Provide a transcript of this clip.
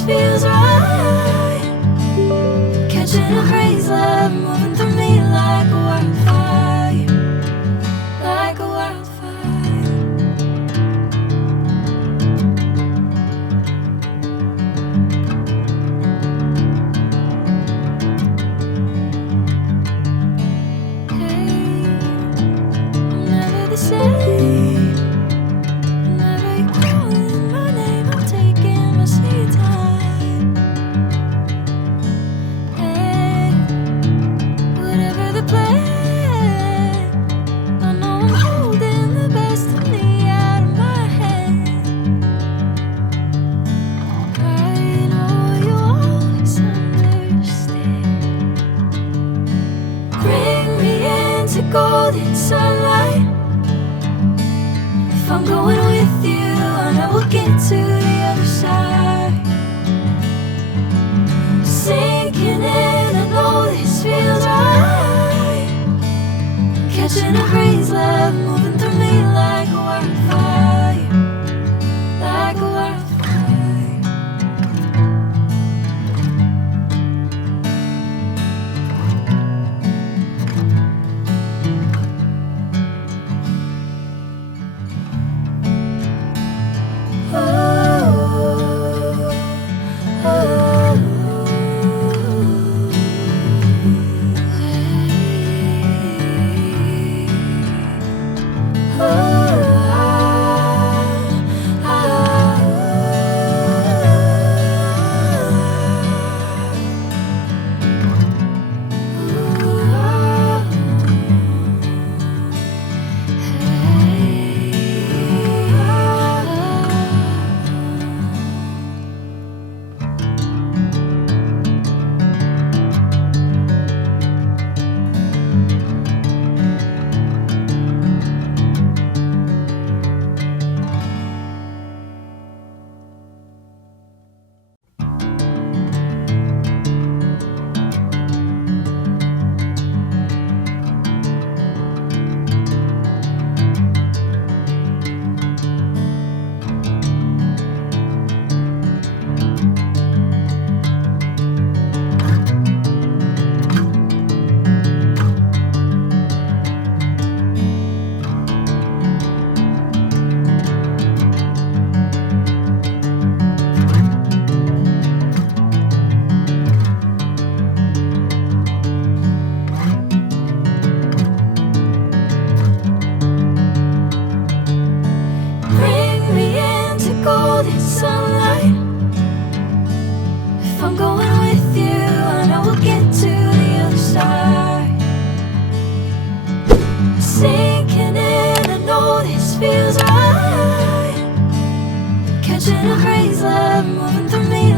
this feels right. Catching a crazy love moving through me like a wildfire, like a wildfire. Hey, I'm never the same. Whenever you're calling my name, I'm taking my sweet time. Hey, whatever the plan, I know I'm holding the best of me out of my head. I know you always understand. Bring me into golden sunlight. If I'm going with you, I know we'll get to the other side. Sinking in, I know this feels right. Catching a crazy love moving through me like a wildfire, like a wildfire. Bring me into golden sunlight. If I'm going with you, I know we'll get to the other side. Sinking in, I know this feels right. Catching a crazy love moving through me